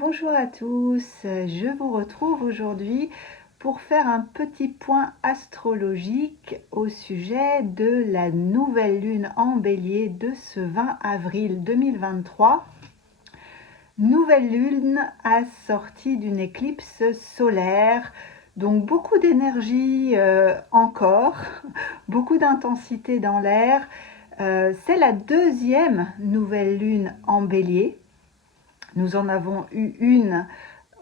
Bonjour à tous, je vous retrouve aujourd'hui pour faire un petit point astrologique au sujet de la nouvelle lune en bélier de ce 20 avril 2023. Nouvelle lune assortie d'une éclipse solaire, donc beaucoup d'énergie encore, beaucoup d'intensité dans l'air. C'est la deuxième nouvelle lune en bélier. Nous en avons eu une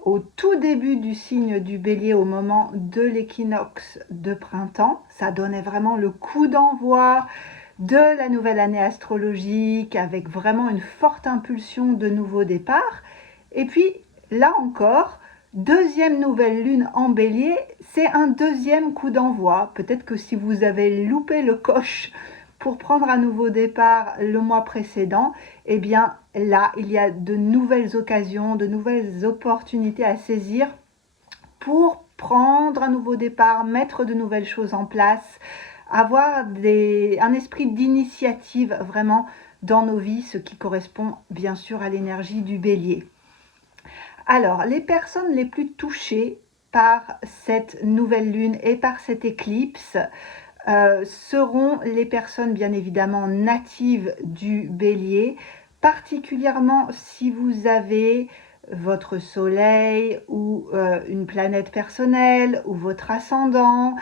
au tout début du signe du bélier au moment de l'équinoxe de printemps. Ça donnait vraiment le coup d'envoi de la nouvelle année astrologique avec vraiment une forte impulsion de nouveau départ. Et puis là encore, deuxième nouvelle lune en bélier, c'est un deuxième coup d'envoi. Peut-être que si vous avez loupé le coche pour prendre un nouveau départ le mois précédent, eh bien là, il y a de nouvelles occasions, de nouvelles opportunités à saisir pour prendre un nouveau départ, mettre de nouvelles choses en place, avoir un esprit d'initiative vraiment dans nos vies, ce qui correspond bien sûr à l'énergie du bélier. Alors, les personnes les plus touchées par cette nouvelle lune et par cette éclipse seront les personnes bien évidemment natives du bélier, particulièrement si vous avez votre soleil ou une planète personnelle ou votre ascendant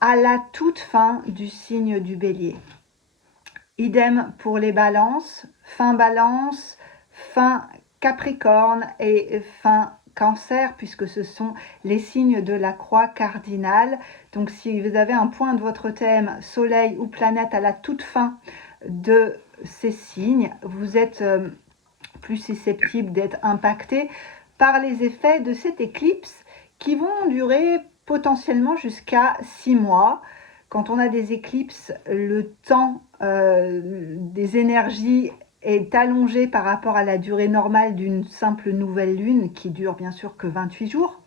à la toute fin du signe du bélier. Idem pour les balances, fin capricorne et fin Cancer, puisque ce sont les signes de la croix cardinale. Donc si vous avez un point de votre thème, soleil ou planète à la toute fin de ces signes, vous êtes plus susceptible d'être impacté par les effets de cette éclipse qui vont durer potentiellement jusqu'à 6 mois. Quand on a des éclipses, le temps des énergies est allongé par rapport à la durée normale d'une simple nouvelle lune qui dure bien sûr que 28 jours.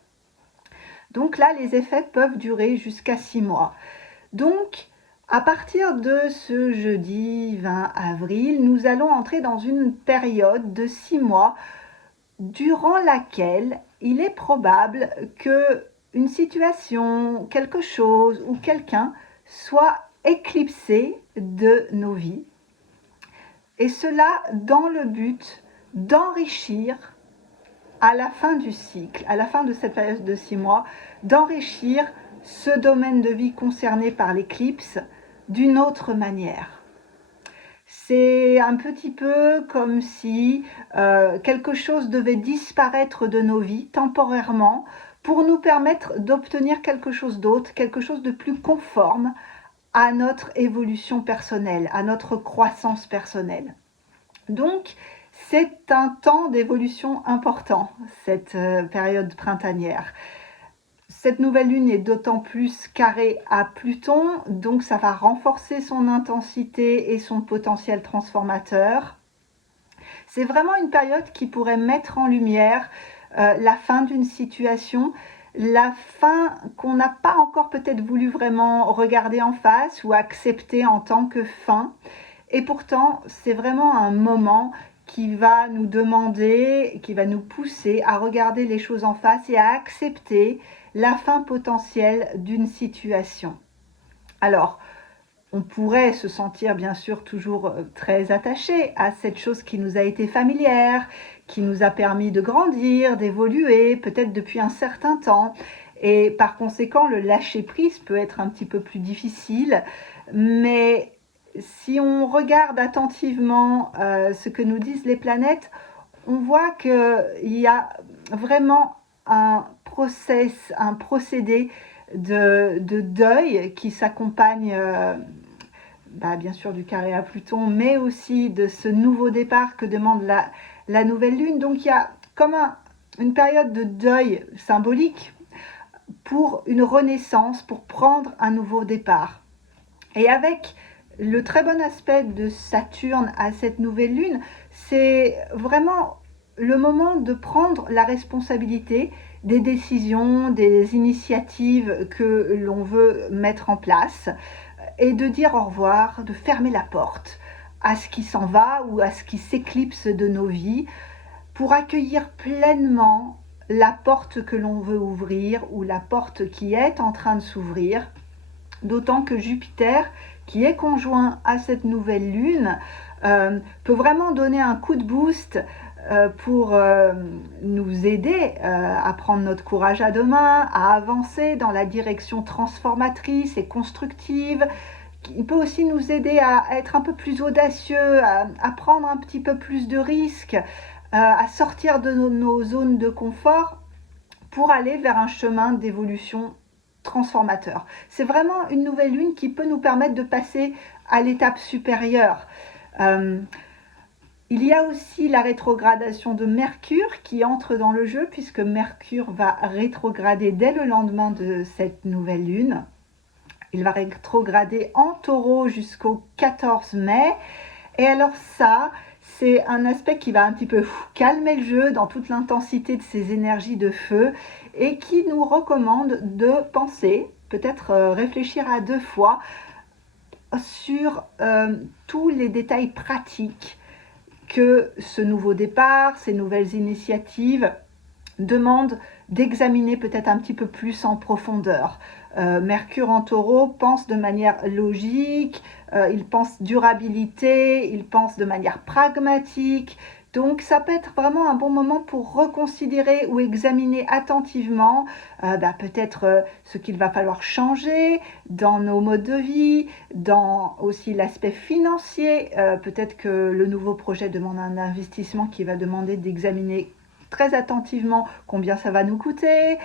Donc là, les effets peuvent durer jusqu'à 6 mois. Donc, à partir de ce jeudi 20 avril, nous allons entrer dans une période de 6 mois durant laquelle il est probable que une situation, quelque chose ou quelqu'un soit éclipsé de nos vies. Et cela dans le but d'enrichir à la fin du cycle, à la fin de cette période de 6 mois, d'enrichir ce domaine de vie concerné par l'éclipse d'une autre manière. C'est un petit peu comme si quelque chose devait disparaître de nos vies temporairement pour nous permettre d'obtenir quelque chose d'autre, quelque chose de plus conforme à notre évolution personnelle, à notre croissance personnelle. Donc, c'est un temps d'évolution important, cette période printanière. Cette nouvelle lune est d'autant plus carrée à Pluton, donc ça va renforcer son intensité et son potentiel transformateur. C'est vraiment une période qui pourrait mettre en lumière la fin d'une situation, la fin qu'on n'a pas encore peut-être voulu vraiment regarder en face ou accepter en tant que fin. Et pourtant, c'est vraiment un moment qui va nous demander, qui va nous pousser à regarder les choses en face et à accepter la fin potentielle d'une situation. Alors, on pourrait se sentir bien sûr toujours très attaché à cette chose qui nous a été familière, qui nous a permis de grandir, d'évoluer, peut-être depuis un certain temps. Et par conséquent, le lâcher-prise peut être un petit peu plus difficile. Mais si on regarde attentivement ce que nous disent les planètes, on voit qu'il y a vraiment un procédé de deuil qui s'accompagne bien sûr du carré à Pluton, mais aussi de ce nouveau départ que demande la nouvelle lune. Donc il y a comme une période de deuil symbolique pour une renaissance, pour prendre un nouveau départ. Et avec le très bon aspect de Saturne à cette nouvelle lune, c'est vraiment le moment de prendre la responsabilité des décisions, des initiatives que l'on veut mettre en place et de dire au revoir, de fermer la porte à ce qui s'en va ou à ce qui s'éclipse de nos vies pour accueillir pleinement la porte que l'on veut ouvrir ou la porte qui est en train de s'ouvrir. D'autant que Jupiter, qui est conjoint à cette nouvelle lune, peut vraiment donner un coup de boost pour nous aider à prendre notre courage à deux mains, à avancer dans la direction transformatrice et constructive. Il peut aussi nous aider à être un peu plus audacieux, à prendre un petit peu plus de risques, à sortir de nos zones de confort pour aller vers un chemin d'évolution transformateur. C'est vraiment une nouvelle lune qui peut nous permettre de passer à l'étape supérieure. Il y a aussi la rétrogradation de Mercure qui entre dans le jeu, puisque Mercure va rétrograder dès le lendemain de cette nouvelle lune. Il va rétrograder en Taureau jusqu'au 14 mai. Et alors ça, c'est un aspect qui va un petit peu calmer le jeu dans toute l'intensité de ces énergies de feu et qui nous recommande de penser, peut-être réfléchir à deux fois sur tous les détails pratiques que ce nouveau départ, ces nouvelles initiatives demandent d'examiner peut-être un petit peu plus en profondeur. Mercure en Taureau pense de manière logique, il pense durabilité, il pense de manière pragmatique. Donc ça peut être vraiment un bon moment pour reconsidérer ou examiner attentivement peut-être ce qu'il va falloir changer dans nos modes de vie, dans aussi l'aspect financier. Peut-être que le nouveau projet demande un investissement qui va demander d'examiner très attentivement combien ça va nous coûter.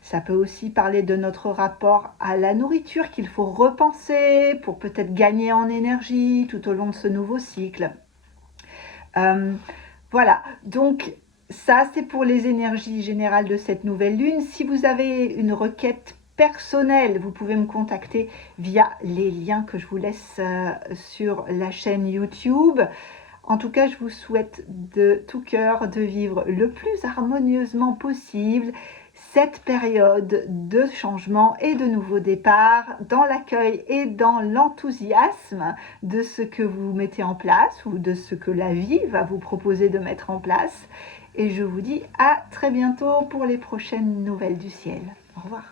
Ça peut aussi parler de notre rapport à la nourriture qu'il faut repenser pour peut-être gagner en énergie tout au long de ce nouveau cycle. Voilà, donc ça c'est pour les énergies générales de cette nouvelle lune. Si vous avez une requête personnelle, vous pouvez me contacter via les liens que je vous laisse sur la chaîne YouTube. En tout cas, je vous souhaite de tout cœur de vivre le plus harmonieusement possible cette période de changement et de nouveau départ, dans l'accueil et dans l'enthousiasme de ce que vous mettez en place ou de ce que la vie va vous proposer de mettre en place. Et je vous dis à très bientôt pour les prochaines nouvelles du ciel. Au revoir.